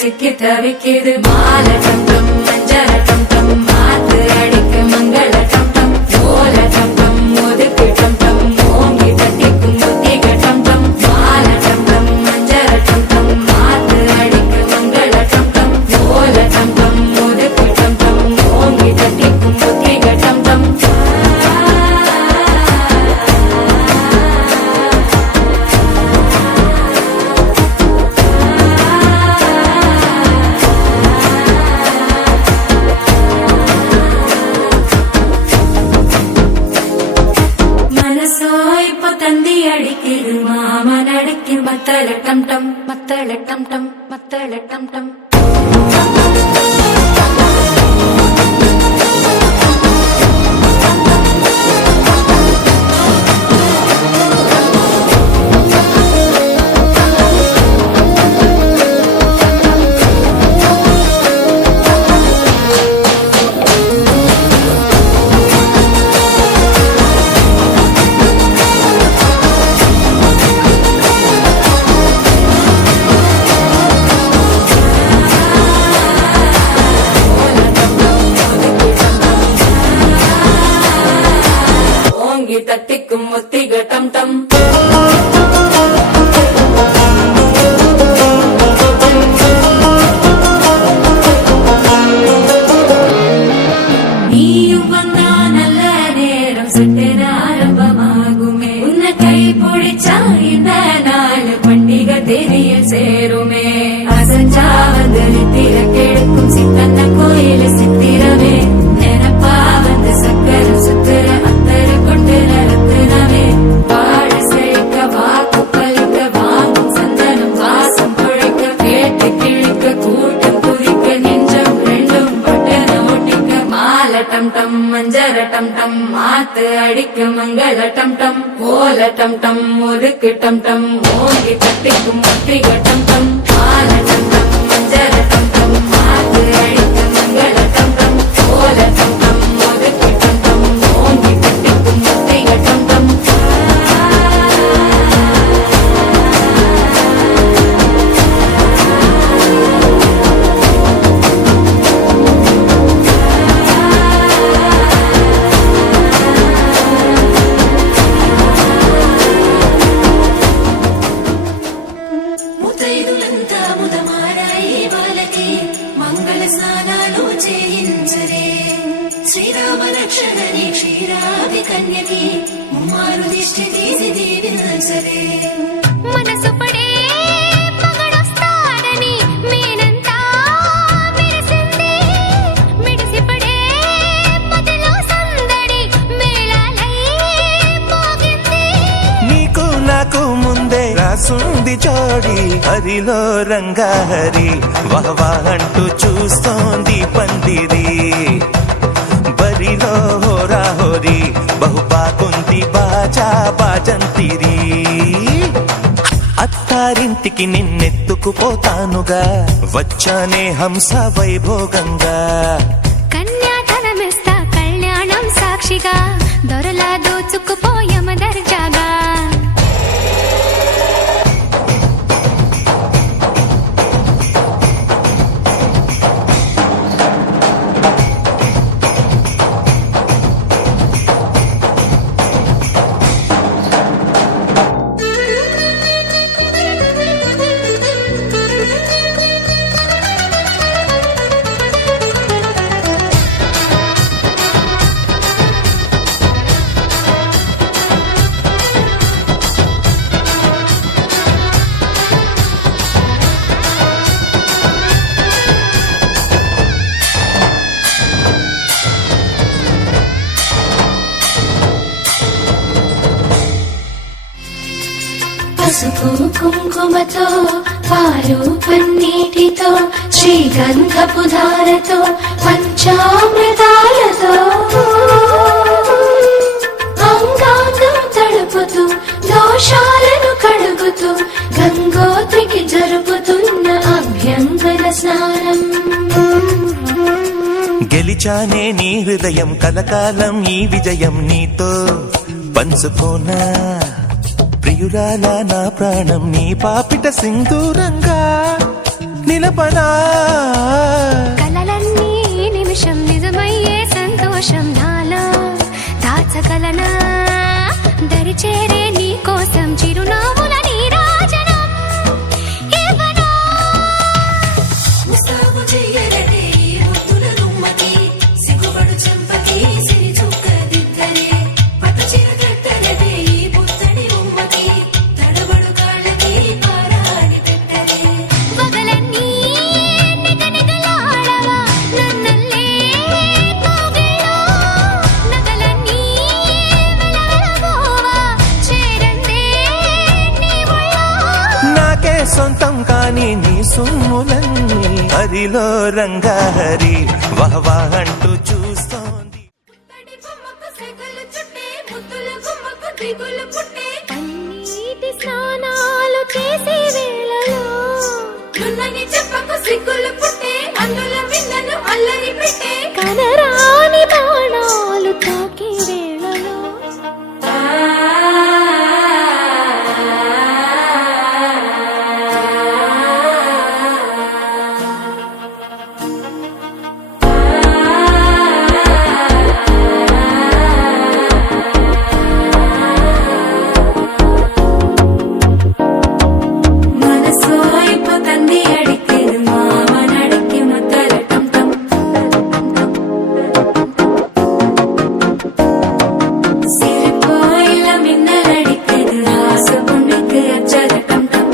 சிக்கி தவிக்கிது மால டம் டம் மஞ்சள டம் டம் மாத்து அடிக்க மங்கள டம் டம் ஓல டம் டம் ஒதுக்கு டம் டம் ஓங்கி தட்டிக்கும் முத்திக டம் டம் மால டம் டம் மஞ்சள டம் டம் மாத்து அடிக்க மங்கள டம் டம் ஓல டம் டம் ஒதுக்கு டம் டம் ஓங்கி தட்டிக்கும் முத்திக டம் டம் தந்தி அடிக்கிது மாமன் அடிக்கு மத்தள டம் டம் மத்தள டம் டம் மத்தள டம் டம் தட்டிக்கும் முத்திக டம் டம் நீயும் வந்தா நல்ல நேரம் சட்டென ஆரம்பமாகுமே உன்னை கை பிடிச்சா இந்த நாள் பண்டிகை தேதியில் சேருமே அசஞ்சா வந்து நித்திர கெடுக்கும் சித்தன்ன கோயில சித்திரமே நினப்பா வந்து சக்கர சுத்திர அத்தரு கொண்டு நடத்துனவே வாழ செழிக்க வாக்கு பலிக்க வாங்கும் சந்தனம் வாசம் குழைக்க கேட்டு கிழிக்க கூட்டம் குதிக்க நெஞ்சம் ரெண்டும் பட்டன ஒட்டிக்க மால டம் டம் மஞ்சர டம் டம் மாத்து அடிக்க மங்கள டம் டம் ஓல டம் டம் ஒதுக்கு டம் டம் ஓங்கி தட்டிக்கும் முத்திக டம் டம் மால டம் டம் மஞ்சர டம் டம் மாத்து அடிக்க மங்கள டம் டம் ஓல டம் டம் ஒதுக்கு டம் டம் ஓங்கி தட்டிக்கும் முத்திக டம் டம் ముతైదులంతా ముదమారాయి బాలకి మంగళ స్నానాలు చేయించరే శ్రీరామ రక్షణని క్షీరాది కన్యకి ముమ్మారు దిష్టి తీసి దీవించరే మనసు పడే మగడొస్తాడని మేనంతా విరిసింది మిడిసి పడే పదిలో సందడి మేళాలై మోగింది నీకు నాకు ముందే రాసుంది జోడి హరిలో రంగాహరి వహవా అంటూ చూస్తోంది పందిరి బరిలో హోరాహోరి బహుబాగుంది బాజా బాజంతిరి అత్తారింటికి నిన్నెత్తుకుపోతానుగా వచ్చానే హంస వైభోగంగా కన్యాధనమిస్తా కళ్యాణం సాక్షిగా దొరలా దోచుకుపోయమ దర్జాగా కుంకుమతో పాలు పన్నీటితో శ్రీగంధపు ధారతో పంచామృతాలతో అంగాంగం తడుపుతూ దోషాలను కడుగుతూ గంగోత్రికి జరుపుతున్న అభ్యంగన స్నానం. గెలిచానే నీ హృదయం కలకాలం ఈ విజయం నీతో పంచుకోనా ప్రియురాల నా ప్రాణం నీ పాపిట సింధూరంగా నిలపనా. కలలన్నీ నిమిషం నిజమయ్యే సంతోషం నాలో దాచగలనా దరిచేరే నీ కోసం చిరునవ్వుల నీరాజనం ఇవ్వనా. ముస్తాబు చెయ్యరటే ఈ ముద్దుల గుమ్మకి సిగ్గుపడు చెంపకి సిరి చుక్క దిద్దరే పట్ట చీర కట్టరటే ఈ పుత్తడి ఉమ్మకి తడబడు కాళ్ళకి పారాని పెట్టరే. పగలన్నీ నిగనిగలాడవా నన్నల్లే కోగిలో నగలన్నీ వెలవెలబోవా చేరందే నీ ఒళ్ళో. నాకే సొంతం కాని నీ సొమ్ములన్నీ హరిలో రంగాహరి వహవా అంటూ చూస్తోంది. పుత్తడి బొమ్మకు సెగలు చుట్టే ముద్దుల గుమ్మకు దిగులు పుట్టే పన్నీటి స్నానాలు చేసే వేళలో నున్నని చెప్పకు సిగ్గులు పుట్టే అందుల విన్నను అల్లరి పెట్టే. కనరాని బాణాలు తాకే వేళలో മനസ്സോ ഇപ്പൊ തന്തി അടിക്കത് മാമനടക്കി മത്തല ടം ടം. സിരിപ്പോ ഇല്ല മിന്നലടിക്കത് രാസപുണ്ണിക്ക് അച്ചല ടം ടം.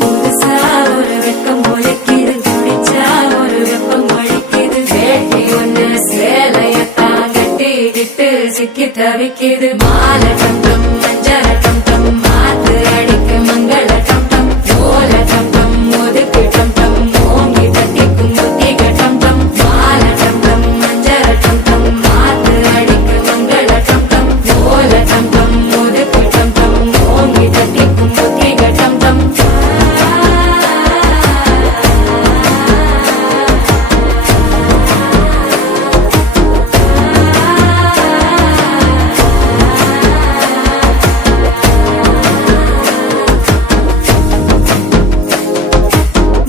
പുതുസാ ഒരു വെക്കം മുഴക്കിത് കുടിച്ചാ ഒരു വെപ്പം ഒഴിക്കിത് വേട്ടി ഒന്ന് சேலையத்தான் கட்டிக்கிட்டு சிக்கி தவிக்குது. மாலை டம் டம் மஞ்சள டம் டம் மாத்து அடிக்க மங்கள டம் டம் ஓல டம் டம் ஒதுக்கு டம் டம் ஓங்கி தட்டிக்கும் புத்திக டம் டம். மாலை டம் டம் மஞ்சள டம் டம் மாத்து அடிக்க மங்கள டம் டம் ஓல டம் டம் ஒதுக்கு டம் டம் ஓங்கி தட்டிக்கும் புத்திக டம் டம்.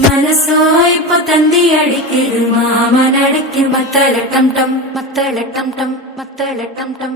മനസ്സോ ഇപ്പൊ തന്തി അടിക്കത് മാമനടക്കി മത്തല ടം ടം മത്തല ടം ടം മത്തല ടം ടം.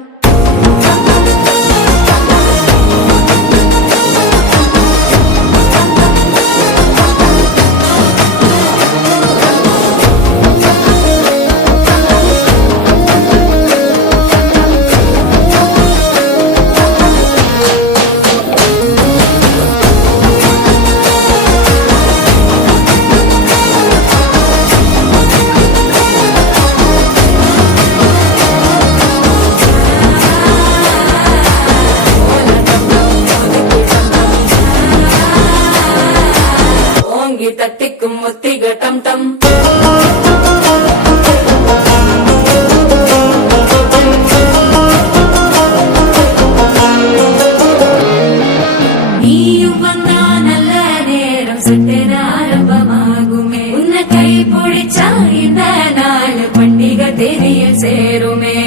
ஓங்கி தட்டிக்கும் ஒத்திக டம் டம். நீயும் வந்தா நல்ல நேரம் சட்டென ஆரம்பமாகுமே. உன்னை கை பிடிச்சா இந்த நாள் பண்டிகை தெரியல் சேருமே.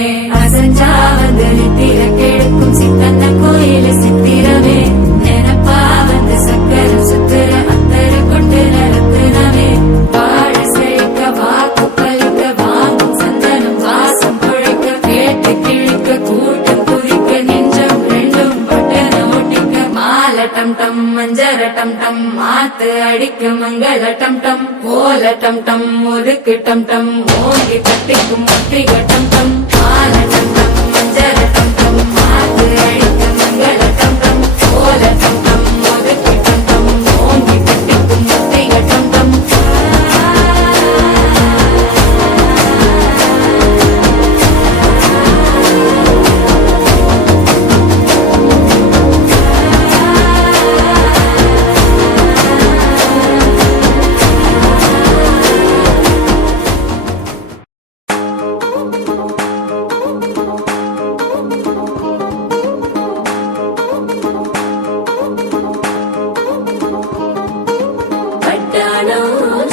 அசஞ்சா வந்து நித்திர கெடுக்கும் சித்தன்ன கோயில் சித்திரமே. நினப்பா வந்து சக்கரம் சுத்துற அத்தர கொண்டு நடத்துனவே. வாழ செழிக்க வாக்கு பலிக்க வாங்கும் சந்தனம் வாசம் பொழைக்க கேட்டு கிழிக்க கூட்டம் குதிக்க நெஞ்சம் ரெண்டும் பட்டன ஒட்டிக்க. மாலை டம் டம் மஞ்சர டம் டம் மாத்து அடிக்க மங்கள டம் டம் ஓல டம் டம் ஒதுக்கு டம் டம் ஓங்கி தட்டிக்கும் ஒத்திக டம் டம். மாலை டம் டம் மஞ்சர டம் டம் மாத்து அடிக்க மங்கள டம் டம் ஓல டம் டம் ஒதுக்கு டம் டம் ஓங்கி தட்டிக்கும் ஒத்திக டம் டம்.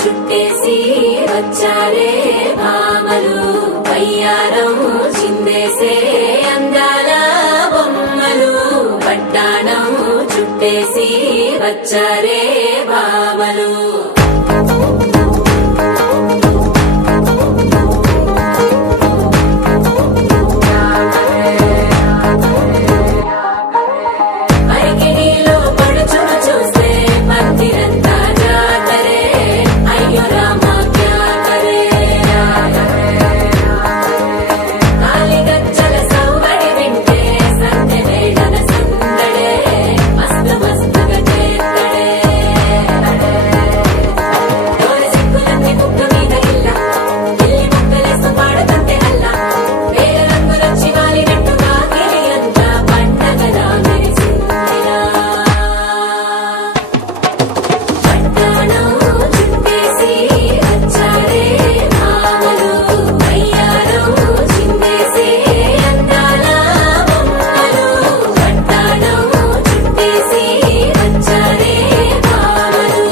చుట్టేసి వచ్చారే భామలు వయ్యారం చిందేసే అందాల బొమ్మలు పట్టాణం చుట్టేసి వచ్చారే భామలు అరికిణీలో పడుచును చూస్తే మందిరంతా జాతరే అయ్యో రామా క్యా కరే కాలిగజ్జల సవ్వడి వింటే సంధ్య వేళన సందడే మస్తు మస్తుగా చేత్తడే డోలి సిక్కులన్నీ బుగ్గ మీద ఇల్ల గిల్లి ముక్కలేస్తూ పాడుతంటే అల్లా వేల రంగులొచ్చి వాలినట్టుగా గిలి అంతా పండగలా మెరిసిందిరా పట్టాణం చుట్టేసి వచ్చారే భామలు వయ్యారం చిందేసే అందాల బొమ్మలు పట్టాణం చుట్టేసి వచ్చారే భామలు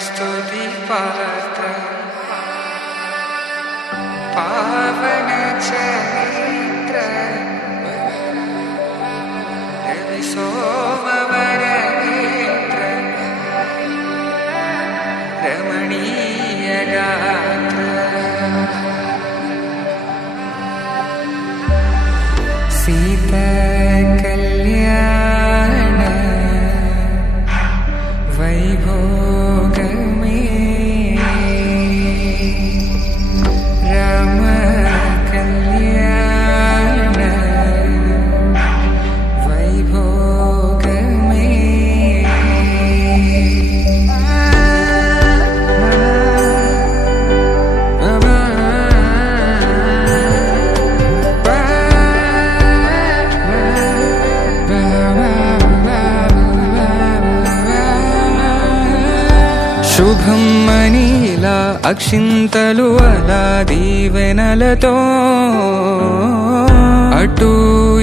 स्तुति पात्र पावन चरित्र रवि सोमवर नेत्र रमणीय गात्र सीता कल्याण वैभोगमे राम कल्याण वैभोगमे శుభం మనీలా అక్షింతలు అలా దీవెనలతో అటు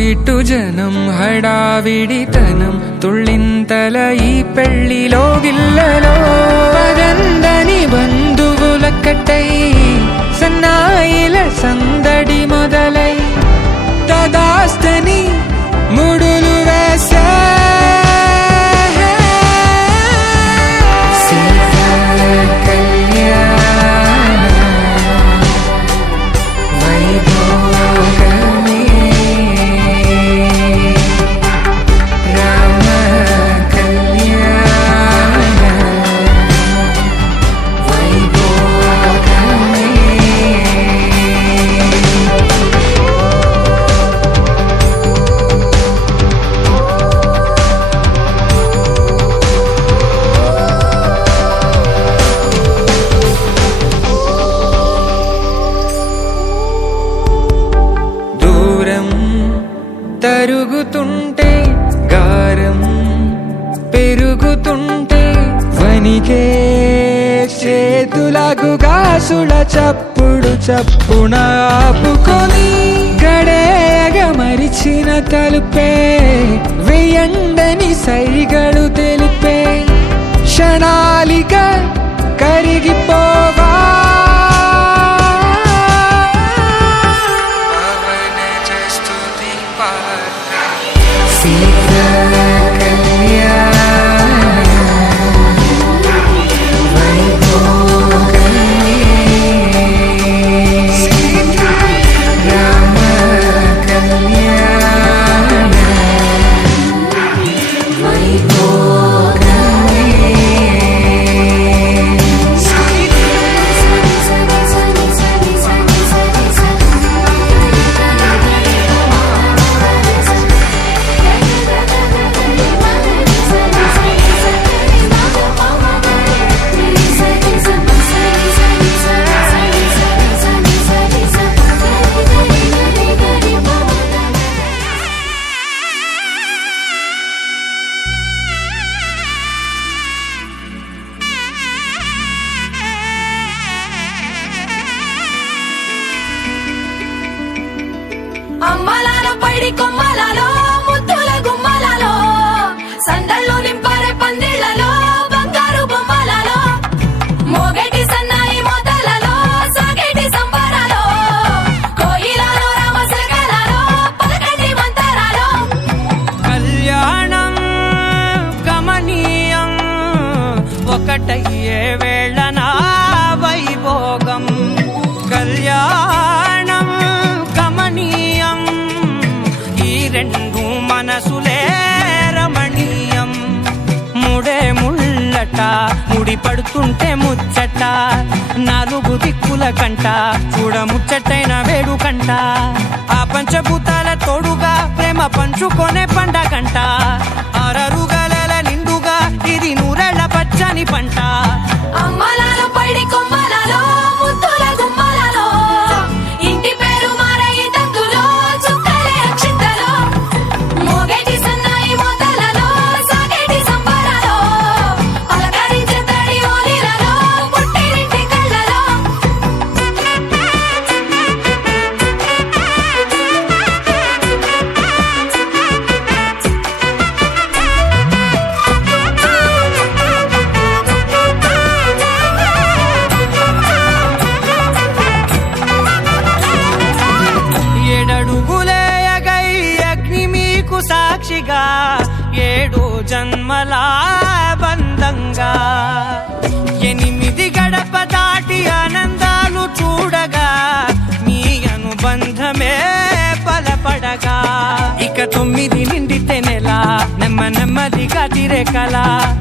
ఇటు జనం హడావిడితనం తుళ్ళింతల ఈ పెళ్లిలో గిల్లలో పదందని బంధువులక్కటై సన్నాయిల సందడి మొదలై తదాస్తని ముడులు వేసే తరుగుతుంటే గారం పెరుగుతుంటే వనికే చేతులకు గాసుల చప్పుడు చప్పున ఆపుకొని గడేగ మరిచిన తలుపే వెయ్యండని సైగడు తెలిపే క్షణాలిక కరిగిపోవా కళ్యాణ వైభోగమే వేళన వైభోగం కళ్యాణం కమనీయం ఈ రెండు మనసులే రమణీయం ముడే ముళ్ళట ముడి పడుతుంటే ముచ్చట నాలుగు దిక్కుల కంట చూడ ముచ్చటైన వేడుకంట ఆ పంచభూతాల తోడుగా ప్రేమ పంచుకొనే పండగంట ఆరరుగల నిండుగా ఇది నూరెళ్ళ పచ్చని పంట అమ్మలాలో పైడి కొమ్మలలో ముద్దుల గుమ్మలలో ఇంటి పేరు మారయి తందులో చుక్కలే అక్షింతలో మోగేటి సన్నాయి మోతలలో సాగేటి సంబరాలో పలకరించే తడి ఓలిలలో పుట్టినింటి కళ్ళలో ఏడడుగులేయగై అగ్ని మీకు సాక్షిగా 7 జన్మల బంధంగా 8 గడప దాటి ఆనందాలు చూడగా మీ అనుబంధమే బలపడగా ఇక 9 నిండితే నెల నెమ్మదిగా తిరే కల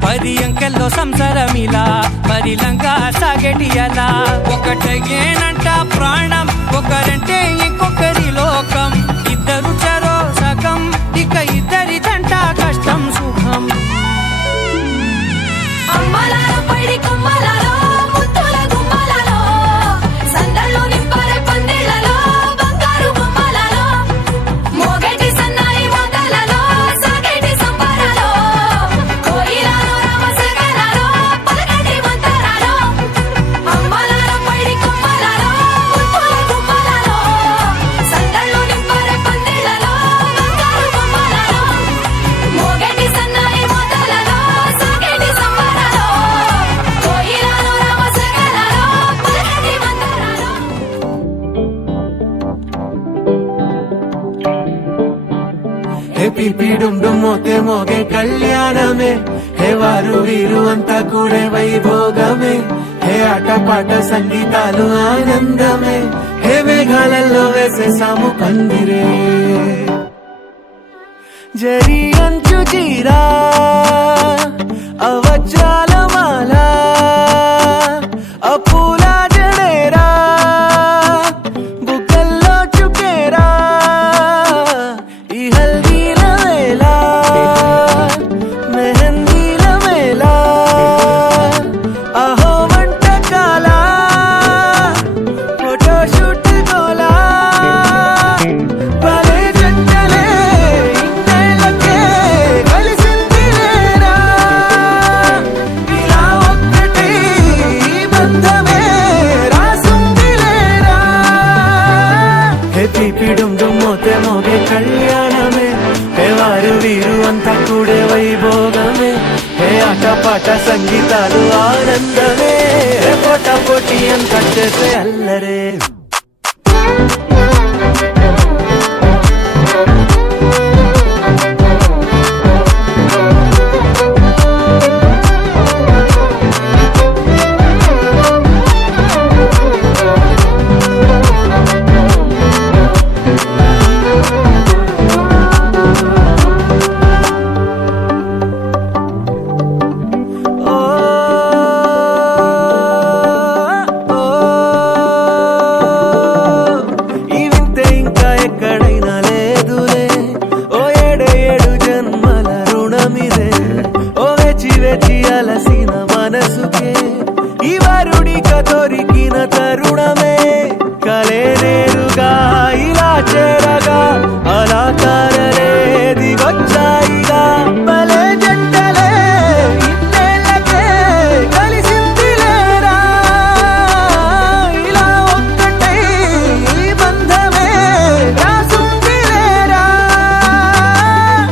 10 అంకెల్లో సంసారమిలా పరిలంగా సాగటి అలా ఒకటేనంట ప్రాణం ఒకరంటే ఇంకొకరి లోకం ఇద్దరు చరో సగం ఇక ఇద్దరిదంట కష్టం సుఖం అమ్మలాలో పైడి కొమ్మలలో ముద్దుల గుమ్మలలో సందళ్ళు నింపారే పందిళ్ళలో బంగారు బొమ్మలలో మోగేటి సన్నాయి మోతలలో సాగేటి సంబరాలో కోయిలలో రామసగలలో పలకటి మంతరాలో అమ్మలాలో పైడి కొమ్మలలో ముద్దుల గుమ్మలలో సందళ్ళు నింపారే పందిళ్ళలో బంగారు బొమ్మలలో మోగేటి సన్నాయి మోతలలో సాగేటి సంబరాలో కోయిలలో రామసగలలో పలకటి మంతరాలో హే పిపి డుమ్ డుమ్ మోతే మోగే కళ్యాణమే హే వారు వీరు అంతా కూడే వైభోగమే హే ఆటపాట సంగీతాలు ఆనందమే హే మేఘాలలో వేసేసాము పందిరే జరి అంచు చీరా అవజ్రాల మాల అపూల జడేరా బుగ్గల్లో చుకేరా ఈ హల్దీల వేళ మెహందీల వేళ అహో వంటకాల ఫోటోషూట్ గోలా భలే జంటలే ఇన్నేళ్ళకే కలిసింది లేరా ఇలా ఒక్కటి బంధమే రాసుంది లేరా హే పిపి డుమ్ డుమ్ మోతే మోగే కళ్యాణమే హే వారు వీరు అంతా కూడే వైభోగమే హే ఆటపాట సంగీతాలు ఆనందమే హే పోటా పోటీ అంతా చేసే అల్లరే ఓ ఓ ఈ వింతే ఇంకా ఎక్కడైనా లేదులే ఓ 7 జన్మల రుణమిదే ఓ వేచి వేచి అలసిన మనసుకే ఈ వరుడిక దొరికిన తరుణమే కలే నేరుగా ఇలా చేరగా అలా కారలేది వచ్చాయిగా భలే జంటలే ఇన్నేళ్ళకే కలిసింది లేరా ఇలా ఒక్కటై ఈ బంధమే రాసుంది లేరా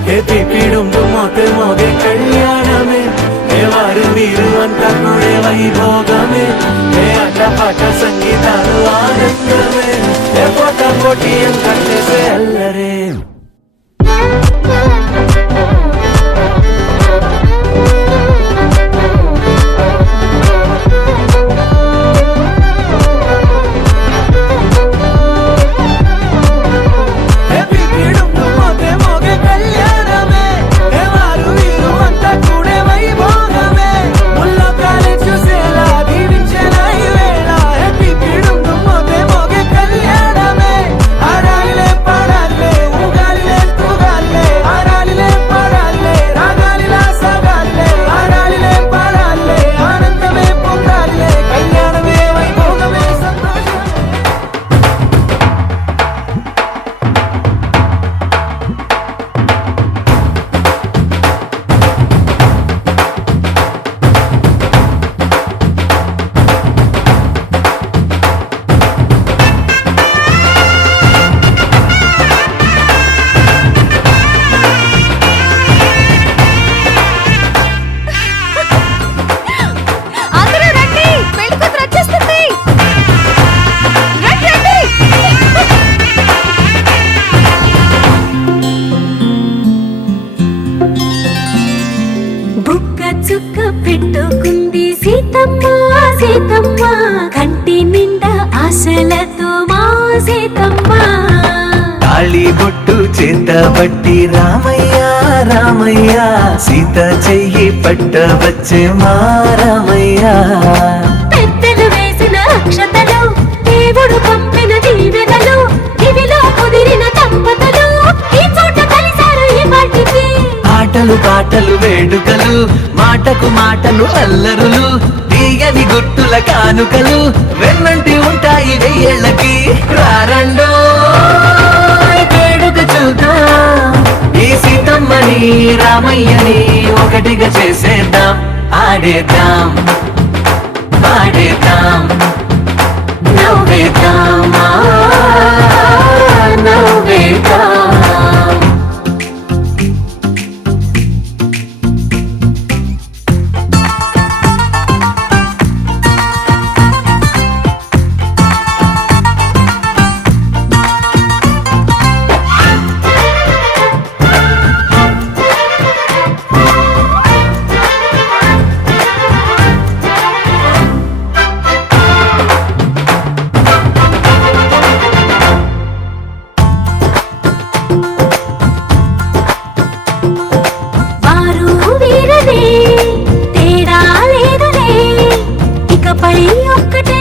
హే పిపి డుమ్ డుమ్ మోతే మోగే కళ్యాణమే హే వారు వీరు అంతా కూడే వైభోగమే హే ఆటపాట సంగీతాలు ఆనందమే హే పోటా పోటీ అంతా చేసే అల్లరే సీతమ్మ కంటి నిండా ఆశలతో మా సీతమ్మ తాళి బొట్టు చేత బట్టి రామయ్య రామయ్య సీత చెయ్యి పట్ట వచ్చే మా రామయ్య పెద్దలు వేసిన అక్షతలు దేవుడు పంపిన దీవెనలు ఇవిలో కుదిరిన దంపతులు ఈ చోట కలిసారు ఈ వాటికి ఆటలు పాటలు వేడుకలు మాటకు మాటలు అల్లరులు తీయని గుట్టుల కానుకలు వెన్నంటి ఉంటాయి వెయ్యేళ్ళకి రారండో వేడుక చూద్దాం ఈ సీతమ్మని రామయ్యని ఒకటిగా చేసేద్దాం ఆడేద్దాం పాడేద్దాం నవ్వేద్దాం నవ్వేద్దాం వారు వీరనే తేడా లేదులే ఇకపై ఒక్కటే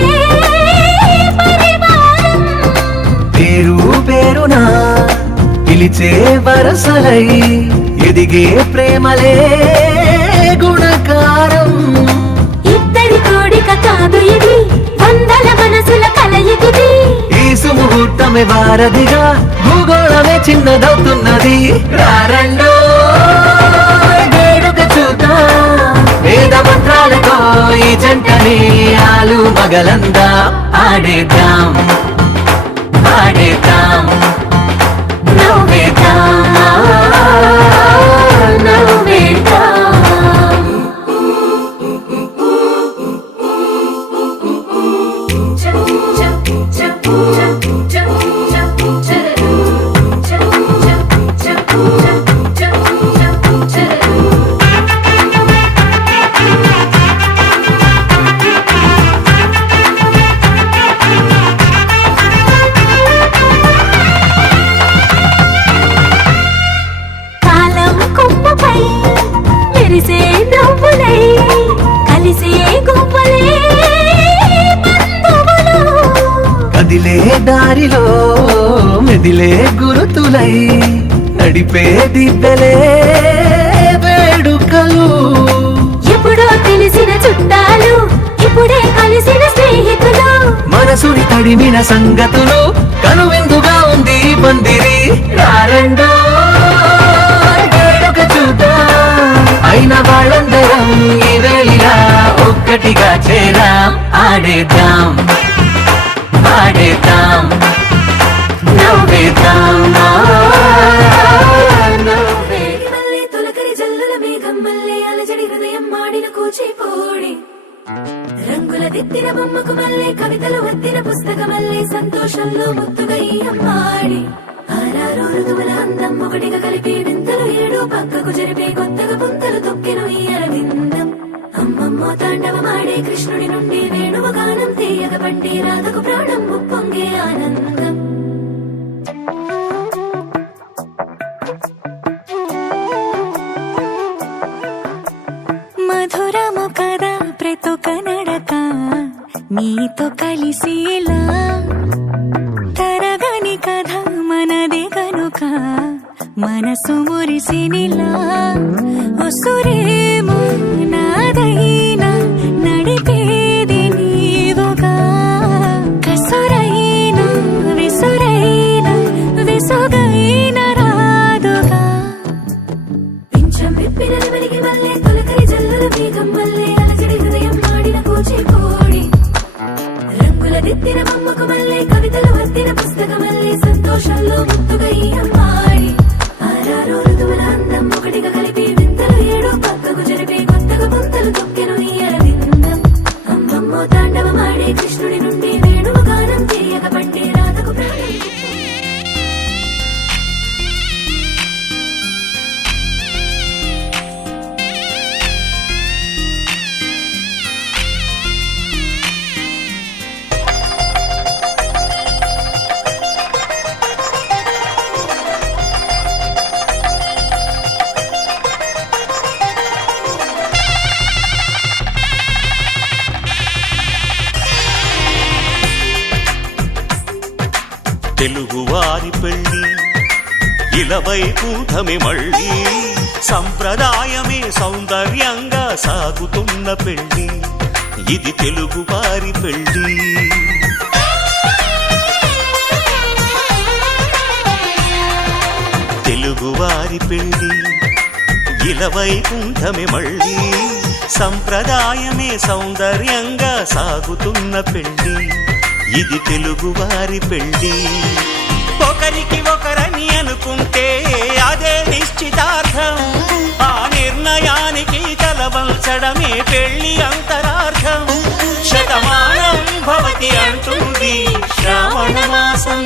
పరివారం పేరు పేరునా పిలిచే వరసలై ఎదిగే ప్రేమలే గుణకారం ఇద్దరి కోడిక కాదు ఇది వందల మనసుల కలయికిది ఈ సుముహూర్తమే వారధిగా భూగోళమే చిన్నదవుతున్నది రారండో వేడుక చూద్దాం వేద మంత్రాలతో ఈ జంటని ఆలు మగలందా ఆడేద్దాం ఆడేద్దాం నవ్వేద్దాం నవ్వేద్దాం కాలం కొమ్మపై మెరిసే నవ్వులై కలిసే గువ్వలే బంధువులు కదిలే దారిలో మెదిలే గురుతులై నడిపే దిబ్బెలే వేడుకలు ఎప్పుడో తెలిసిన చుట్టాలు ఇప్పుడే కలిసిన స్నేహితులు మనసుని తడిమిన సంగతులు కనువిందుగా ఉంది ఈ పందిరి రారండో వేడుక చూద్దాం అయిన వాళ్ళందరం ఈ వేళ ఒక్కటిగా చేరాం ఆడేద్దాం ఆడేద్దాం నవ్వేద్దాం నవ్వేద్దాం మల్లె తొలకరి జల్లుల మేఘం మల్లె అలజడి హృదయం మాడిన కూచిపూడి రంగుల దిద్దిన బొమ్మకు మల్లె కవితలు వద్దిన పుస్తక మల్లె సంతోషంలో ముత్తుగా ఈ అమ్మాడి ఆరారు ఋతువుల అందం ఒకటిగా కలిపి వింతలు ఏడు పక్కకు జరిపే కొత్తగా పుంతలు తొక్కెను ఈ అరవిందం అమ్మమ్మో తాండవమాడే కృష్ణుడి నుండి వేణువ గానం తీయగ పండి రాధకు ప్రాణం ఉప్పొంగే ఆనందం మధురము కదా ప్రతొక నడక నీతో కలిసేలా తరగని కథ మనదే కనుక మనసు మురిసినిలా ఉసురేమో నాదైనా నడిపేది నీవుగా కసురైన విసురైన విసుగైన రాదుగా పింఛం విప్పిన నెమలికి మల్లె తొలకరి జల్లుల మేఘం మల్లె అలజడి హృదయం మాడిన కూచిపూడి రంగుల దిద్దిన బొమ్మకు మల్లె కవితలు వద్దిన పుస్తక మల్లె సంతోషంలో ముత్తుగా ఈ అమ్మాడి ఆరారు ఋతువుల అందం ఒకటిగా కలిపి వింతలు ఏడు పక్కకు జరిపే కొత్తగా పుంతలు తొక్కెను ఈ అరవిందం అమ్మమ్మో తాండవమాడే కృష్ణుడి నుండి వేణువ గానం తీయగ పండి రాధకు ప్రాణం తెలుగువారి పెళ్ళి ఇలవైకుంఠమే మళ్ళీ సంప్రదాయమే సౌందర్యంగా సాగుతున్న పెళ్ళి ఇది తెలుగువారి పెళ్ళి. తెలుగువారి పెళ్ళి ఇలవైకుంఠమే మళ్ళీ సంప్రదాయమే సౌందర్యంగా సాగుతున్న పెళ్ళి ఇది తెలుగువారి పెళ్ళి. ఒకరికి ఒకరని అనుకుంటే అదే నిశ్చితార్థం, ఆ నిర్ణయానికి తలవంచడమే పెళ్లి అంతరార్థం. శతమానం భవతి అంటుంది శ్రావణ మాసం,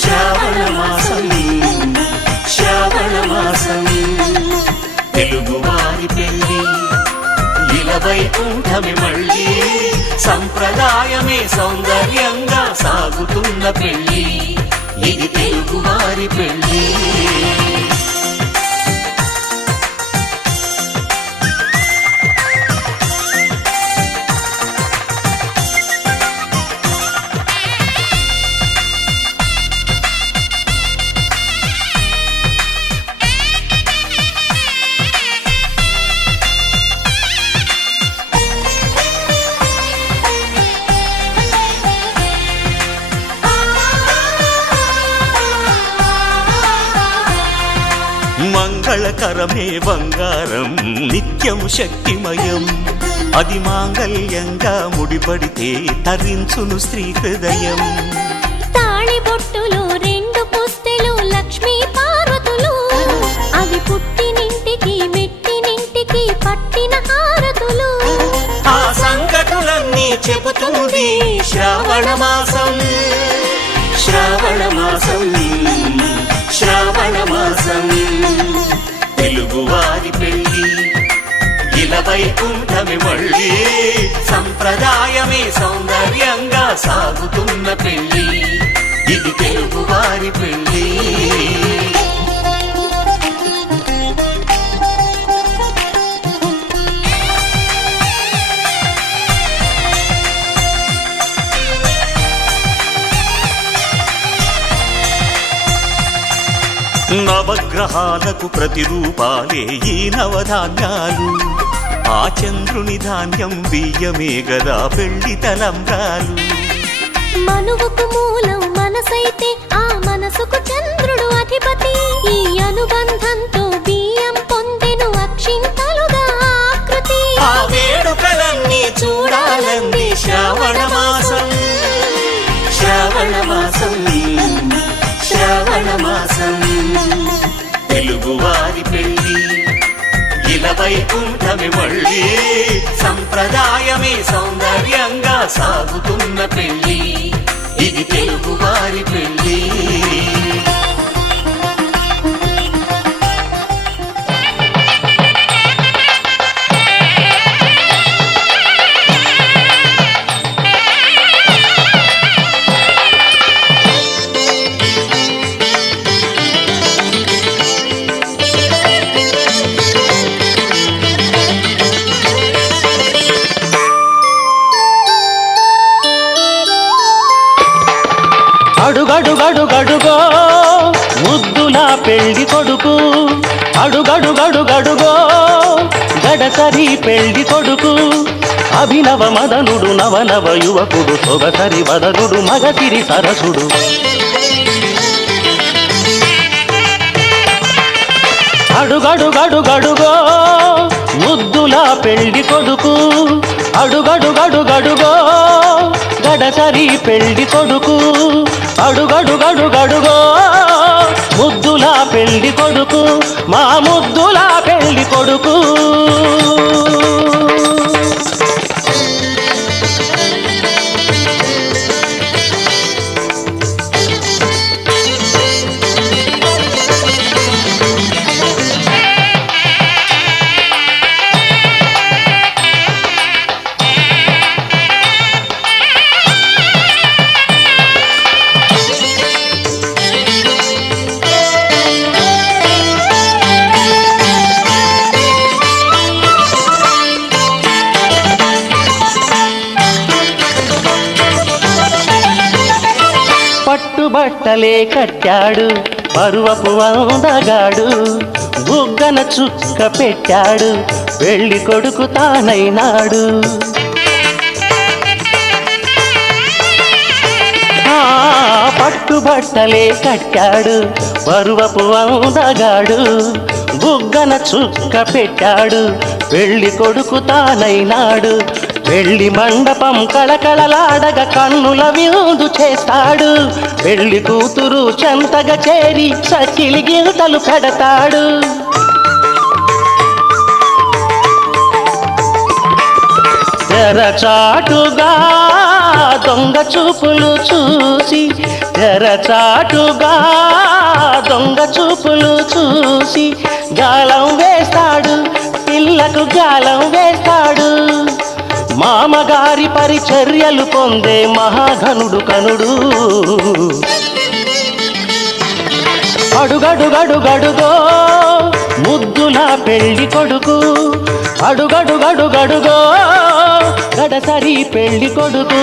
శ్రావణ మాసం, శ్రావణ మాసం. తెలుగువారి పెళ్ళి ఇలవైకుంఠమే మళ్ళీ సంప్రదాయమే సౌందర్యంగా సాగుతున్న పెళ్ళి ఇది తెలుగువారి పెళ్ళి. మంగళకరమే బంగారం నిత్యం శక్తిమయం, అది మాంగళ్యంగా ముడిపడితే తరించును స్త్రీ హృదయం. తాళి బొట్టులో 2 పుస్తెలు లక్ష్మీ పార్వతులు, అవి పుట్టినింటికి మెట్టినింటికి పట్టిన హారతులు. ఆ సంగతులన్నీ చెబుతుంది శ్రావణ మాసం, శ్రావణ మాసం, శ్రావణ మాసం. తెలుగువారి పెళ్ళి ఇలవైకుంఠమే మళ్ళీ సంప్రదాయమే సౌందర్యంగా సాగుతున్న పెళ్ళి ఇది తెలుగువారి పెళ్ళి. నవగ్రహాలకు ప్రతిరూపాలే ఈ నవధాన్యాలు, ఆ చంద్రుని ధాన్యం బియ్యమే గదా పెళ్లి తలంబ్రాలు. మనువుకు మూలం మనసైతే ఆ మనసుకు చంద్రుడు అధిపతి, ఈ అనుబంధంతో బియ్యం పొందెను అక్షింతలుగా ఆకృతి. ఆ వేడుకలన్నీ చూడాలంది శ్రావణ మాసం, శ్రావణ మాసం, శ్రావణ మాసం. తెలుగువారి పెళ్ళి ఇలవైకుంఠమే మళ్ళీ సంప్రదాయమే సౌందర్యంగా సాగుతున్న పెళ్ళి ఇది తెలుగువారి పెళ్ళి. అడుగడుగడుగడుగో ముద్దుల పెళ్లి కొడుకు, అడుగడుగడుగడుగో గడసరి పెళ్లి కొడుకు. అభినవ మదనుడు నవనవ యువకుడు, సొగసరి వదనుడు మగసిరి సరసుడు. అడుగడుగడుగడుగో ముద్దుల పెళ్లి కొడుకు, అడుగడుగడుగడుగో గడసరి పెళ్లి కొడుకు. అడుగడుగడుగడుగో ముద్దుల పెళ్లి కొడుకు, మా ముద్దుల పెళ్లి కొడుకు. బట్టలే కట్టాడు పరువపు అందగాడు బుగ్గన చుక్క పెట్టాడు పెళ్లి కొడుకు తానైనాడు పట్టుబట్టలే కట్టాడు పరువపు అందగాడు బుగ్గన చుక్క పెట్టాడు పెళ్లి కొడుకు తానైనాడు పెళ్లి మండపం కళకళలాడగా కన్నుల విందు చేస్తాడు పెళ్లి కూతురు చెంతగా చేరి సకిలి గింతలు పెడతాడు తెరచాటుగా దొంగ చూపులు చూసి తెరచాటుగా దొంగ చూపులు చూసి గాలం వేస్తాడు పిల్లకు గాలం వేస్తాడు మామగారి పరిచర్యలు పొందే మహాఘనుడు కనుడు అడుగడుగడుగడుగో ముద్దుల పెళ్లి కొడుకు అడుగడుగడుగడుగో గడసరి పెళ్లి కొడుకు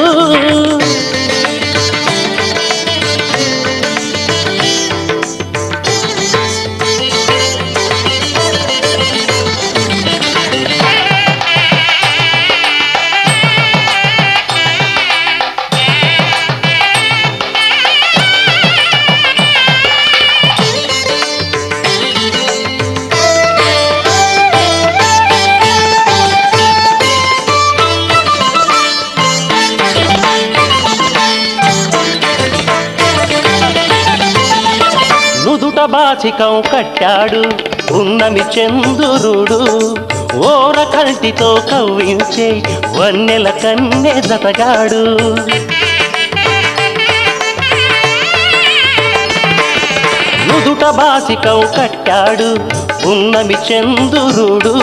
బాచికం కట్టాడు ఉన్నమి చంద్రుడు ఓర కంటితో కవ్వించే వన్నెల కన్నె జతగాడు నుదుట బాసికం కట్టాడు ఉన్నమి చంద్రుడు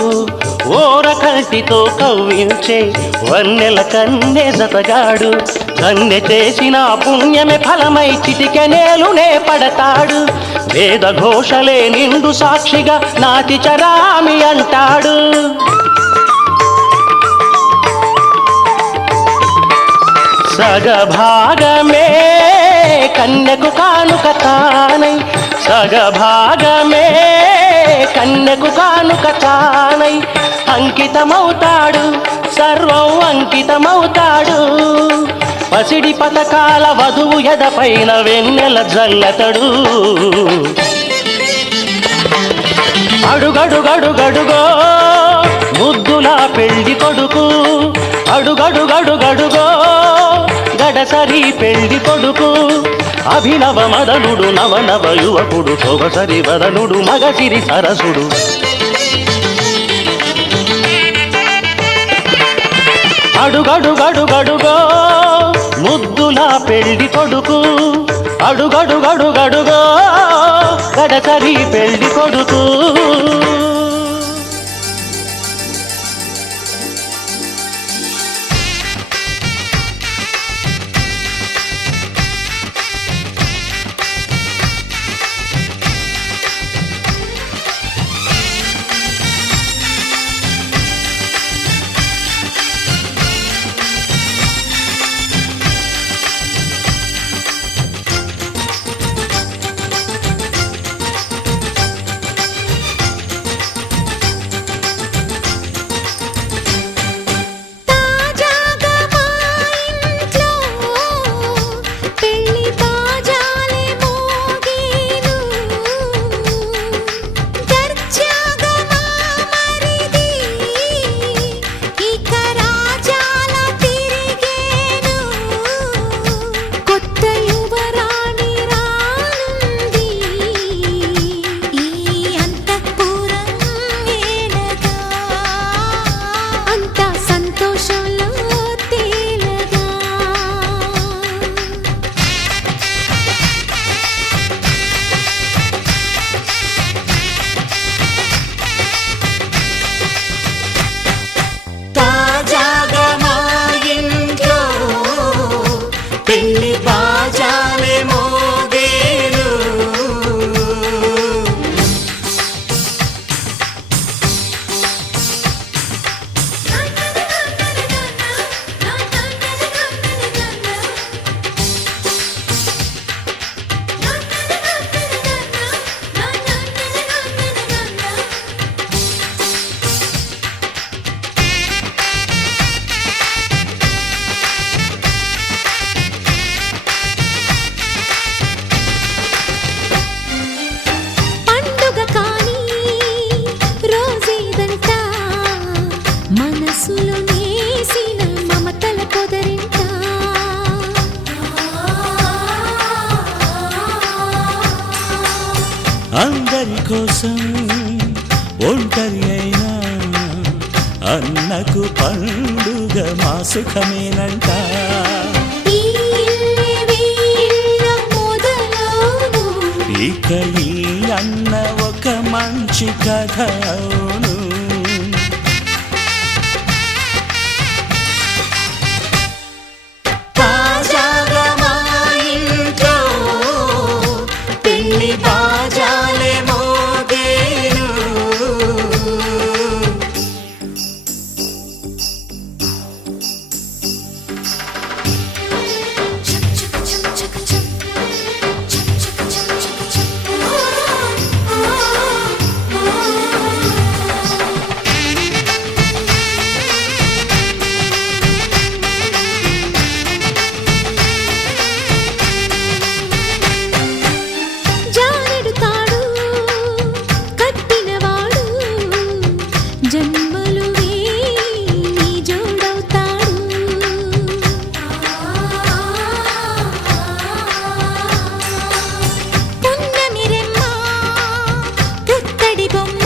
ఓర కంటితో కవ్వించే వన్నెల కన్నె జతగాడు కన్నె చేసిన పుణ్యమే ఫలమై చిటికెనేలునే పడతాడు వేద ఘోషలే నిండు సాక్షిగా నాటి చరామి అంటాడు సగభాగమే కన్యకు కానుక తానై సగభాగమే కన్యకు కానుక తానై అంకితమవుతాడు సర్వం అంకితమవుతాడు పసిడి పథకాల వధువు ఎదపైన వెన్నెల జల్లతడు అడుగడుగడుగడుగో ముద్దుల పెళ్లి కొడుకు అడుగడుగడుగడుగో గడసరి పెళ్లి కొడుకు అభినవ మదనుడు నవనవ యువకుడు సొగసరి వదనుడు మగసిరి సరసుడు అడుగడుగడుగడుగో ముద్దుల పెళ్లి కొడుకు అడుగడుగడుగడుగో గడసరి పెళ్లి కొడుకు వారి కోసం ఒంటరి అయినా అన్నకు పండుగ మా సుఖమేనంట. ఈ ఇల్లే వీళ్ళ మొదలవును. ఇక ఈ అన్న ఒక మంచి కథ అవును. తాజాగా మా ఇంట్లో పెళ్లి బాజాలే మోగేను. జానెడు తాడు కట్టినవాడు జన్మలు నీ జోడవుతాడు. పున్నమిరెమ్మ పుత్తడి బొమ్మ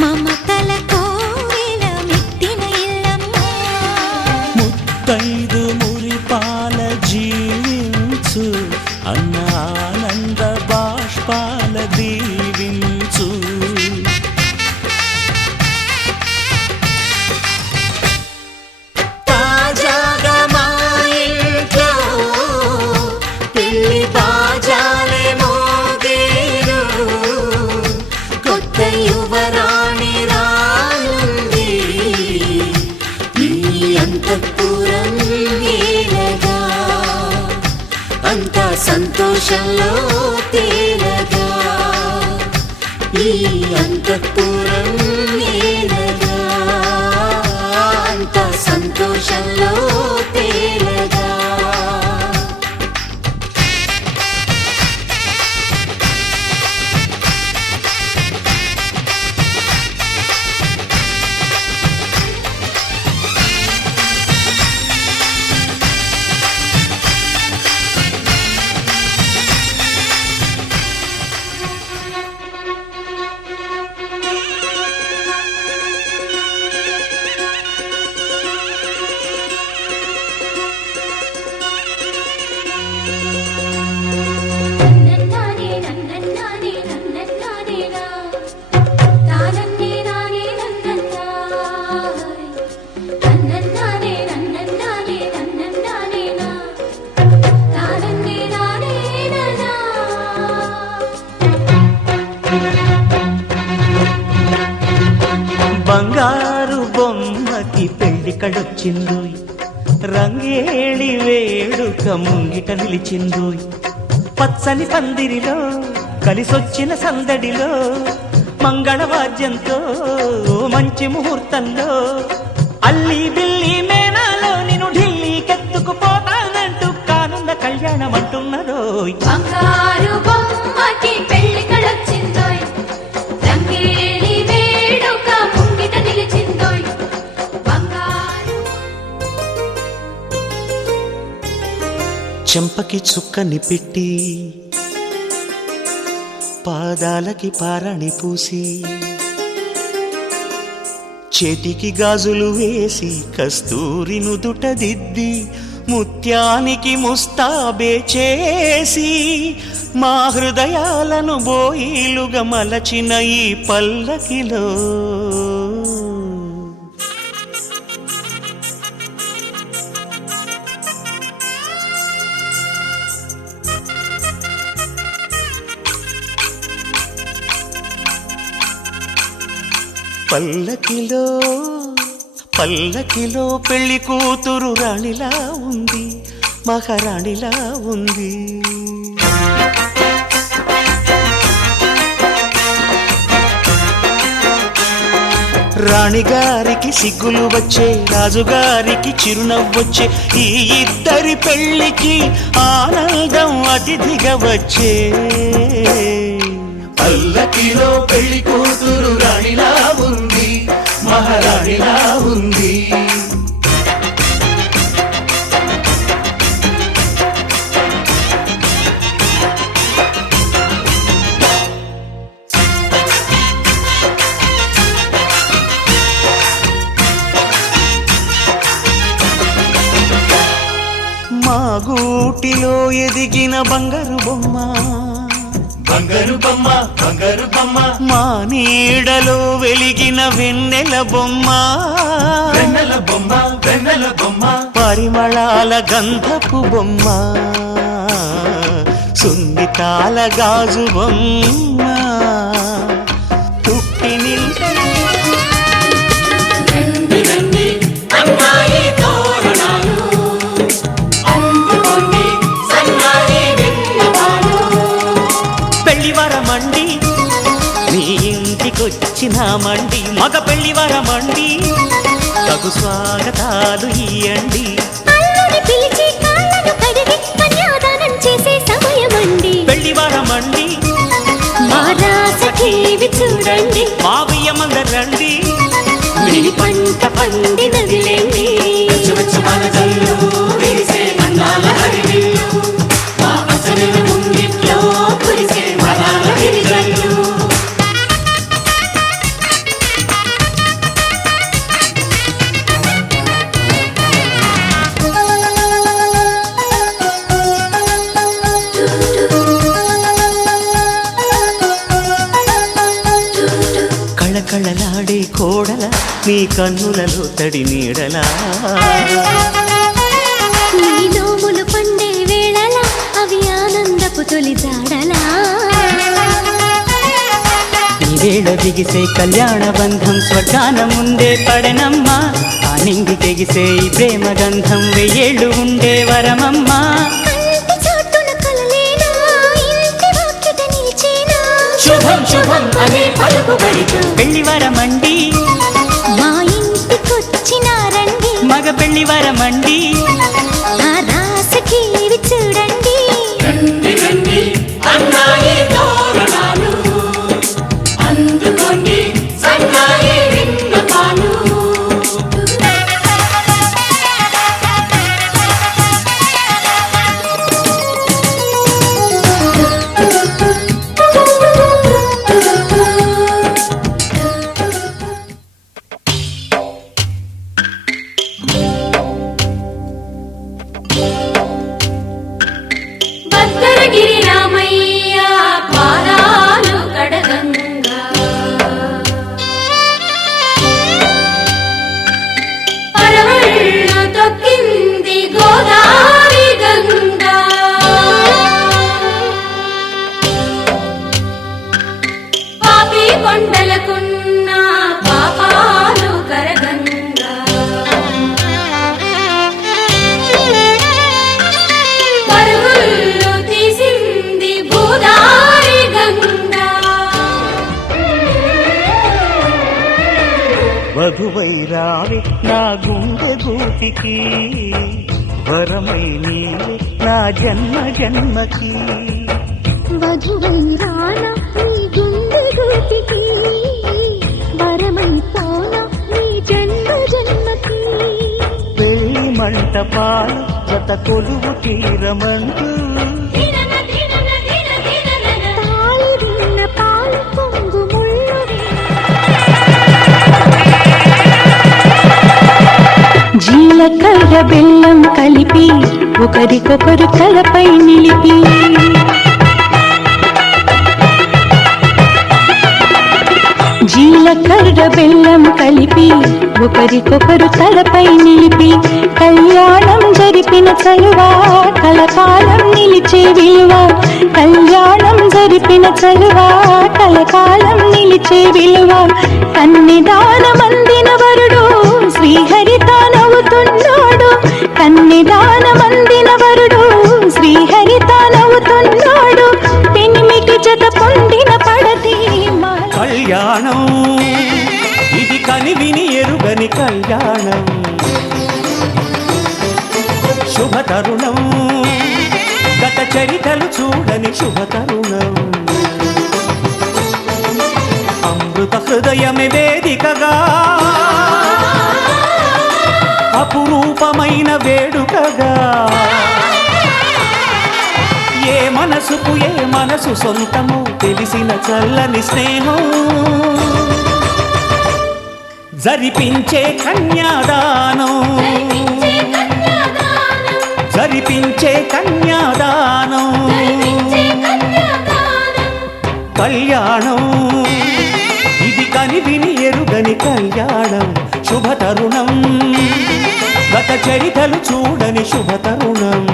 మమతల కోవెల మెట్టిన ఇల్లమ్మ. ముత్తైదు మురిపాల జీవించు అన్న ఆనంద బాష్పాల దీవించు. తాజాగా మా ఇంట్లో పెళ్లి బాజాలే మోగేను. కొత్త యువరాణి రానుంది ఈ అంతఃపురం ఏలగా. అంతా సంతోషంలో తేలగా ఈ అంతఃపురం ఏలగా. అంతా సంతోషంలో తేలగా. నన్నన్నానే నన్నన్నానే నన్నన్నానేనా తానన్నే నానే నన్నన్నాయ్. నన్నన్నానే నన్నన్నానే నన్నన్నానేనా తానన్నే నానే నన్నా. బంగారు బొమ్మకి పెళ్లి కడొచ్చిందోయ్, రంగేళి వేడుక ముంగిట నిలిచిందోయ్. పచ్చని పందిరిలో కలిసొచ్చిన సందడిలో మంగళవాద్యంతో మంచి ముహూర్తంలో అల్లి బిల్లి మేనాలో నిన్ను ఢిల్లీకెత్తుకుపోతానంటూ కానున్న కళ్యాణం అంటున్నదోయ్. బంగారు బొమ్మకి పెళ్లి కళొచ్చిందోయ్, రంగేలి వేడుక ముంగిట నిలిచిందోయ్. బంగారు చెంపకి చుక్కని పెట్టి పాదాలకి పారాణి పూసి చేతికి గాజులు వేసి కస్తూరి నుదుట దిద్ది ముత్యానికి ముస్తాబే చేసి మా హృదయాలను బోయిలుగా మలచిన ఈ పల్లకిలో పల్లకిలో పల్లకిలో పెళ్లి కూతురు రాణిలా ఉంది, మహారాణిలా ఉంది. రాణిగారికి సిగ్గులు వచ్చే, రాజుగారికి చిరునవ్వొచ్చే, ఈ ఇద్దరి పెళ్లికి ఆనందం అతిథిగా వచ్చే. పల్లకిలో పెళ్లి కూతురు రాణిలా ఉంది, మహారాణిలా ఉంది. మా గూటిలో ఎదిగిన బంగారు బొమ్మ బంగారు బొమ్మ బంగారు బొమ్మ మా నీడలో వెలిగిన వెన్నెల బొమ్మ వెన్నెల బొమ్మ వెన్నెల బొమ్మ పరిమళాల గంధపు బొమ్మ సున్నితాల గాజు బొమ్మ పుట్టిని పెళ్లివరమండి నీ ఇంటికొచ్చినామండి మగ పెళ్లివరమండి తగు స్వాగతాలు ఇయ్యండి అల్లుని పిలిచి కాళ్ళను కడిగి కన్యాదానం చేసే సమయమండి పెళ్లివరమండి మా రాసఖీవి చూడండి మావయ్యమందరండి మీ పంట పండినదిలేండి మన జల్లు విరిసే అందాల హరివిల్లు మా పచ్చని ముంగిట్లో కురిసే వరాల గిరిజల్లు కళకళలాడే కోడల నీ కన్నులలో తడి నీడలా నీ నోములు పండే వేళలా అవి ఆనందపు తొలి జాడలా ఈ వేళ బిగిసే కళ్యాణ బంధం స్వర్గాన ముందే పడనమ్మా ఆ నింగి తెగిసే ఈ ప్రేమ గంధం వెయ్యేళ్ళు ఉండే వరమమ్మా కంటి చాటున కలలేనా ఇంటి వాకిట నిలిచేనా శుభం శుభం అనే పలుకుబడితో పెళ్లి వరమండి మా ఇంటికొచ్చినారండి మగ పెళ్లి వరమండి ఆ రాసఖీవి చూడండి అన్నాయి తోరణాలు అందుకోండి సన్నాయి విన్నపాలు భద్రగిరి రామయ్య పాదాలు కడగంగా పరవళ్ళు తొక్కింది గోదావరి గంగా పాపి కొండలకున్న పాపాలు కరగంగా పరుగులు తీసింది గోదావరి గంగా వధువై రావే నా గుండె గూటికి వరమై నీవే నా జన్మ జన్మకి వధువై రానా నీ గుండె గూటికి వరమై పోనా నీ జన్మ జన్మకి పెళ్లి మంటపాలు జత కొలువు తీరమంటూ దినన దినన దిన దినన తాళి విన్న పాలు పొంగు ముళ్ళు జీలకర్ర బెల్లం కలిపి ఒకరికొకరు తలపై నిలిపి జీలకర్ర బెల్లం కలిపి ఒకరికొకరు తలపై నిలిపి కళ్యాణం జరిపిన చలువా కలకాలం నిలిచే విలువ కళ్యాణం జరిపిన చలువా కలకాలం నిలిచే విలువ కన్నిదానమందిన వరుడు శ్రీహరి తానవుతున్నాడు కన్నిదానమందిన వరుడు శ్రీహరి తానవుతున్నాడు పెనిమిటి జత పొందిన పడతి కళ్యాణం ఇది కనివిని ఎరుగని కళ్యాణం శుభ తరుణం గత చరితలు చూడని శుభ తరుణం అమృత హృదయమే వేదికగా అపురూపమైన వేడుకగా ఏ మనసుకు ఏ మనసు సొంతము తెలిసిన చల్లని స్నేహం జరిపించే కన్యాదానం జరిపించే కన్యాదానం జరిపించే కన్యాదానం. కళ్యాణం ఇది కని విని ఎరుగని కళ్యాణం శుభతరుణం గత చరితలు చూడని శుభతరుణం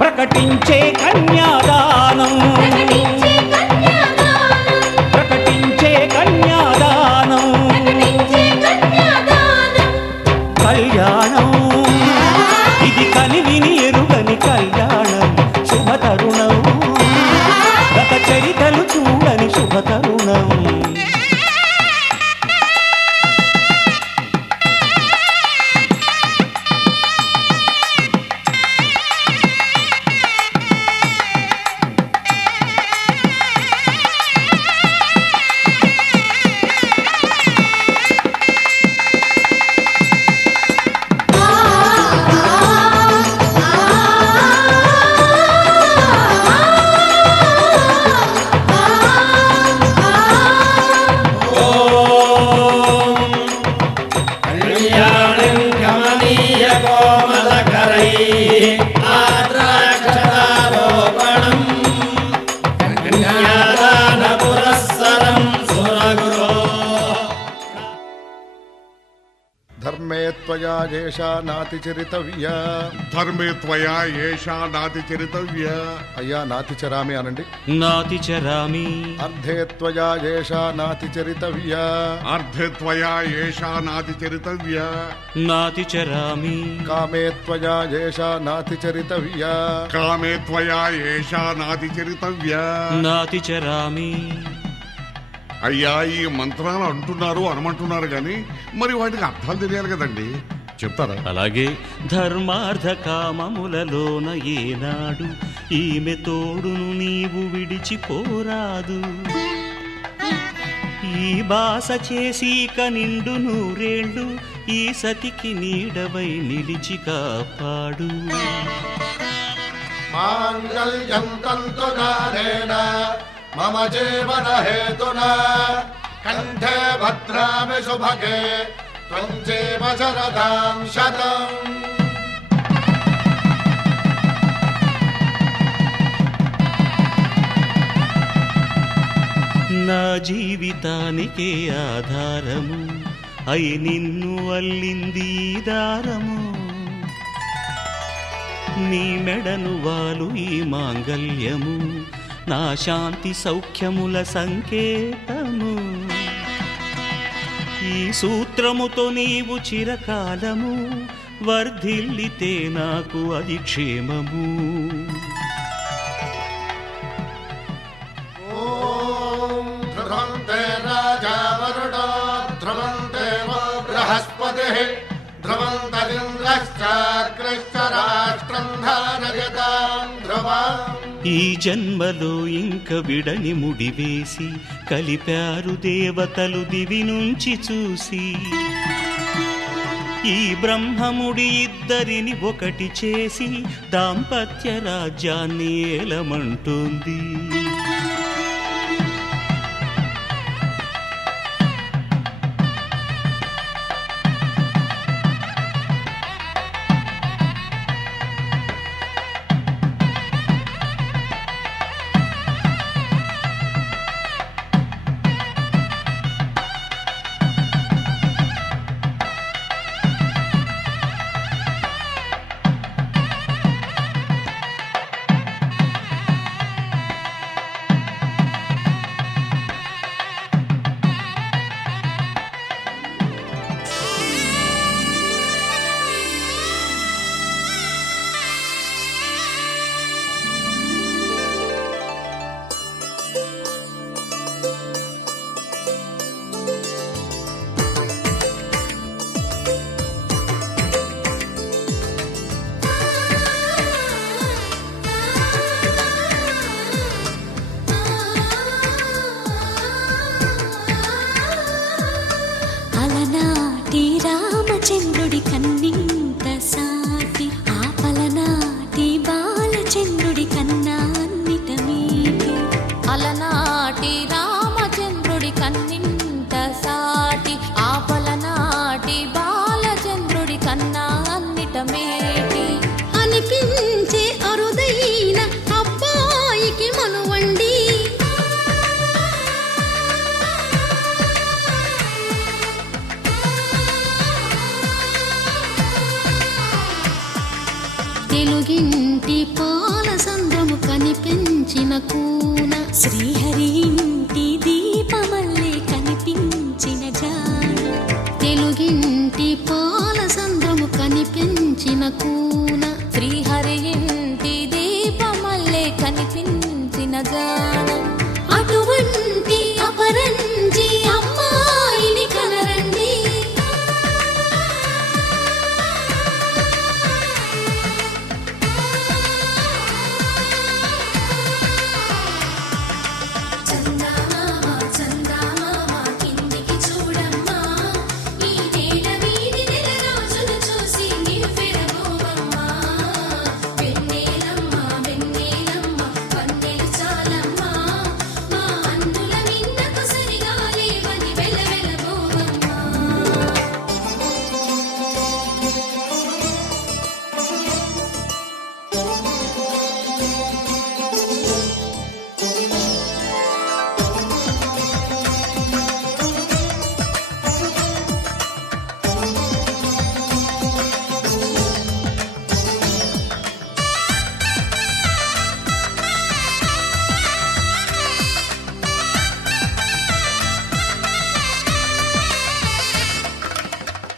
ప్రకటించే కన్యాదానం ప్రకటించే కన్యాదానం. ప్రకటించే కన్యాదానం ప్రకటించే కన్యాదానం. కళ్యాణం ఇది కని విని ఎరుగని కళ్యాణం శుభతరుణం గత చరితలు చూడని శుభతరుణం ధర్మే త్వయా ఏషా నాతిచరితవ్యా. ధర్మే త్వయా ఏషా నాతిచరితవ్యా. అయ్యా నాతిచరామి అనండి. నాతిచరామి. అర్ధే త్వయా ఏషా నాతిచరితవ్యా. అర్ధే త్వయా ఏషా నాతిచరితవ్యా. నాతిచరామి. కామే త్వయా ఏషా నాతిచరితవ్యా. కామే త్వయా ఏషా నాతిచరితవ్యా. నాతిచరామి. అయ్యా ఈ మంత్రాలు అంటున్నారు అనమంటున్నారు గాని మరి వాటికి అర్థాలు తెలియాలి కదండి, చెప్తారా? అలాగే ధర్మార్థ కామములలోన ఏనాడు ఈమె తోడును నీవు విడిచిపోరాదు. ఈ బాస చేసి నిండు నూరేళ్ళు ఈ సతికి నీడవై నిలిచి కాపాడు. మాంగళ్యం తంతునానేన మమ జీవన హేతునా కంఠే భద్రామి శుభగే త్వం జీవ శరదాం శతం. నా జీవితానికే ఆధారము అయి నిన్ను అల్లింది దారము. నీ మెడను వాలు ఈ మాంగల్యము నా శాంతి సౌఖ్యముల సంకేతము. ఈ సూత్రముతో నీవు చిరకాలము వర్ధిల్లితే నాకు అది క్షేమము. ఓం ధ్రువంతే రాజా వరుణో ధ్రువంతే వో బృహస్పతిః ధ్రువంతరింద్రశ్చాగ్రశ్చ రాష్ట్రం ధారయతాం ధ్రువం. ఈ జన్మలో ఇంక విడని ముడివేసి కలిపారు దేవతలు దివి నుంచి చూసి. ఈ బ్రహ్మముడి ఇద్దరిని ఒకటి చేసి దాంపత్య రాజ్యాన్ని ఏలమంటుంది. తెలుగింటి పాల సంద్రము కనిపించిన కూన శ్రీహరి ఇంటి దీపమల్లే కనిపించిన జాన తెలుగింటి పాల సంద్రము కనిపించిన కూన శ్రీహరి ఇంటి దీపమల్లే కనిపించిన జాన అటువంటి అపరంజి అమ్మాయిని కనరండి చందమామ చందమామ కిందికి చూడమ్మా ఈ నేల మీది నెల రోజులు చూసి నివ్వెరబోవమ్మా వెన్నెలమ్మ వెన్నెలమ్మ కన్నెలు చాలమ్మా మా అందుల మిన్నకు సరిగా లేవని వెలవెలబోవమ్మా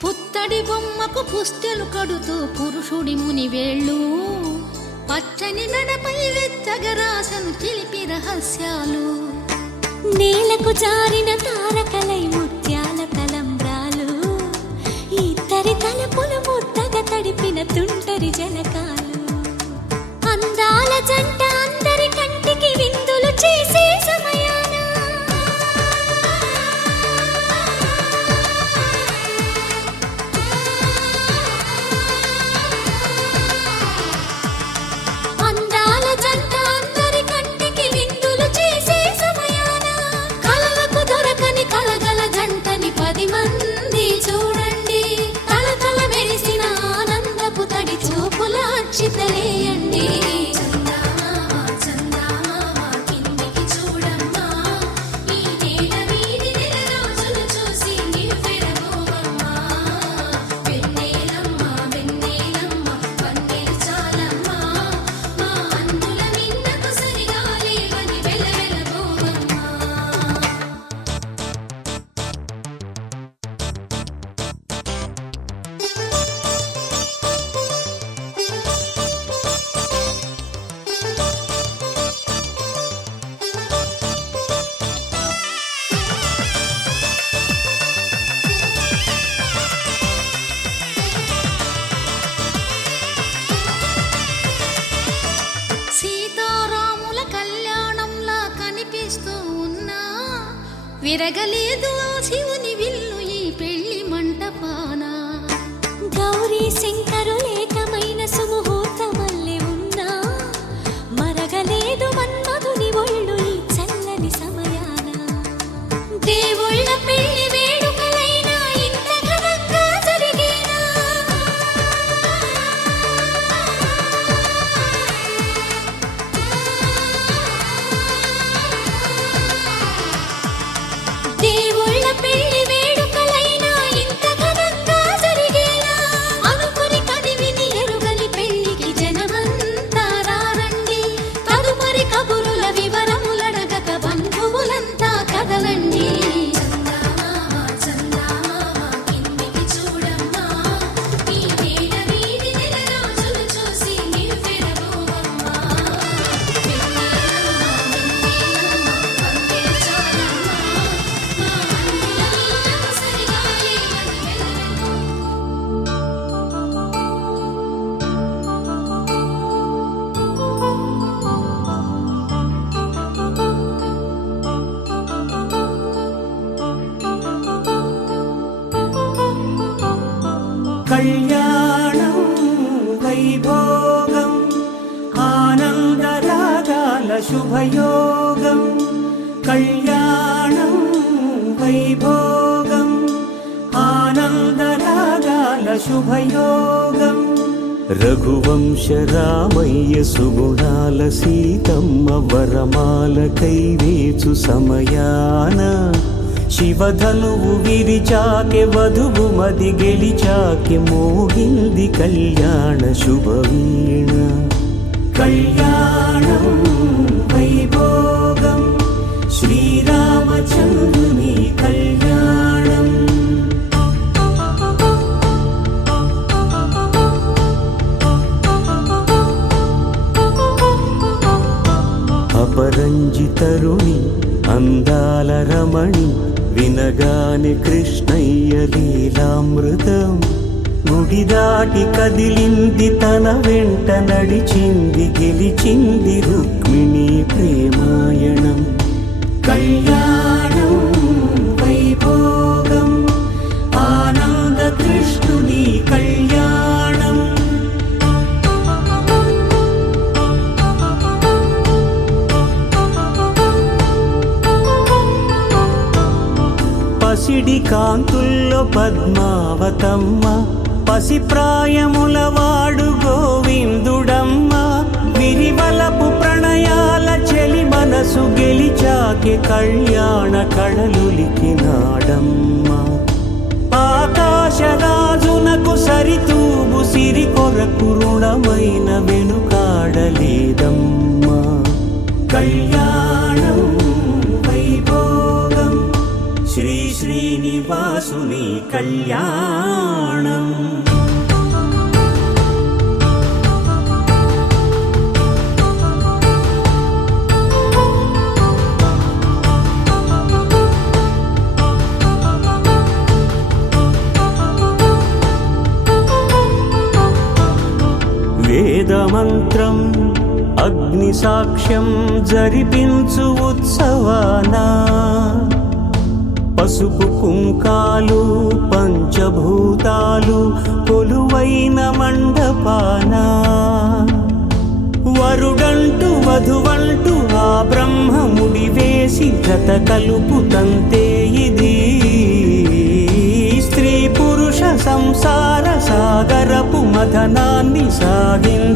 పుత్తడి బొమ్మకు పుస్తెలు కడుతూ పురుషుడి ముని వేళ్ళు పచ్చని మెడపై వెచ్చగరాసను చిలిపి రహస్యాలు నేలకు జారిన తారకలై ముత్యాల తలంబ్రాలు ఇద్దరి తలపులు ముద్దగా తడిపిన తుంటరి జలకాలు అందాల జంట అందరి కంటికి విందులు చేసే సమయాన అందాల జంట అందరి కంటికి విందులు చేసే సమయాన కలలకు దొరకని కలగల జంటని 10 మంది చూడండి తలతల మెరిసిన ఆనందపు తడి చూపుల అక్షితలేయండి చందమామ చందమామ కిందికి చూడమ్మా ఈ నేల మీది నెల రోజులు చూసి నివ్వెరబోవమ్మా వెన్నెలమ్మ వెన్నెలమ్మ కన్నెలు చాలమ్మా మా అందుల మిన్నకు సరిగా లేవని వెలవెలబోవమ్మా సీతారాముల కళ్యాణంలా కనిపిస్తూ ఉన్నా విరగలేదు ఆ శివుని విల్లు ఈ పెళ్లి మంటపాన గౌరీ శంకరులేకమైన సుముహూర్తమల్లె ఉన్నా మరగలేదు మన్మధుని ఒళ్ళు ఈ చల్లని సమయాన దేవుళ్ళ పెళ్లి వేడుకలైనా ఇంత ఘనంగా జరిగేనా దేవుళ్ళ పెళ్లి వేడుకలైనా ఇంత ఘనంగా జరిగేలా అనుకుని కదివిని ఎరుగని పెళ్లికి జనమంతా రారండి తదుపరి కబురుల వివరములడగక బంధువులంతా కదలండి చందమామ చందమామ కిందికి చూడమ్మా ఈ నేల మీది నెల రోజులు చూసి నివ్వెరబోవమ్మా వెన్నెలమ్మ వెన్నెలమ్మ కన్నెలు చాలమ్మా మా అందుల మిన్నకు సరిగా లేవని వెలవెలబోవమ్మా కళ్యాణం వైభోగం ఆనందరాగాల శుభయోగం కళ్యాణం వైభోగం ఆనందరాగాల శుభయోగం రఘువంశ రామయ్య సుగుణాల సీతమ్మ వరమాల కైవేచు సమయాన శివధనువు విరిచాకె వధువు మది గెలిచాకె మోగింది కళ్యాణ శుభవీణ కళ్యాణం వైభోగం శ్రీరామచంద్రుని కళ్యాణం అపరంజి తరుణి అందాల రమణి వినగాని కృష్ణయ్య లీలామృతం గుడి దాటి కదిలింది తన వెంట నడిచింది గెలిచింది రుక్మిణి ప్రేమాయణం కళ్యాణం వైభోగం ఆనంద కృష్ణుని కళ్యాణం పసిడి కాంతుల్లో పద్మావతమ్మ పసిప్రాయముల వాడు గోవిందుడమ్మ విరివలపు ప్రణయాల చెలి మనసు గెలిచాకె కళ్యాణ కళలులికినాడమ్మ ఆకాశరాజునకు సరితూగు సిరి కొరకు రుణమైన వెనుకాడలేదమ్మ కళ్యాణం వైభోగం శ్రీ శ్రీనివాసుని కళ్యాణం వేదమంత్రం అగ్ని సాక్ష్యం జరిపించు ఉత్సవానా పసుపు కుంకాలు పంచభూతాలు కొలువైన మండపాన వరుడంటూ వధువంటూ ఆ బ్రహ్మముడి వేసి జత కలుపుతంతే ఇది స్త్రీ పురుష సంసార సాగరపు మథనాన్ని సాగించమంటున్నది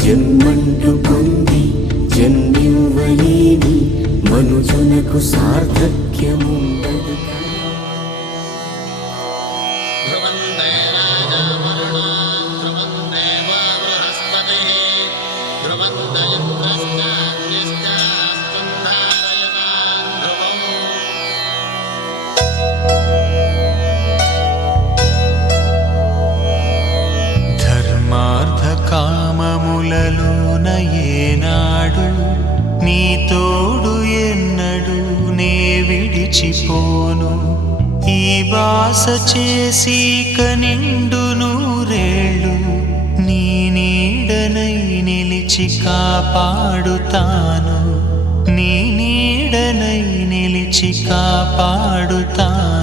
జన్మంటూ పొంది జన్మివ్వలేని మనుజునకు సార్థక్యముండదు ధ్రువందే రాజావరుణో ధ్రువందే బృహస్పతి ధ్రువందయంద్రశ్చాగ్నిశ్చాస్తం ధారయతాం ధ్రువం ధర్మార్థ కామములలోన ఏనాడు నీ తోడు ఎన్నడు నే విడిచిపోను ఈ బాస చేసి కనిండు నూరేళ్ళు నీ నీడనై నిలిచి కాపాడుతాను నీ నీడనై నిలిచి కాపాడుతాను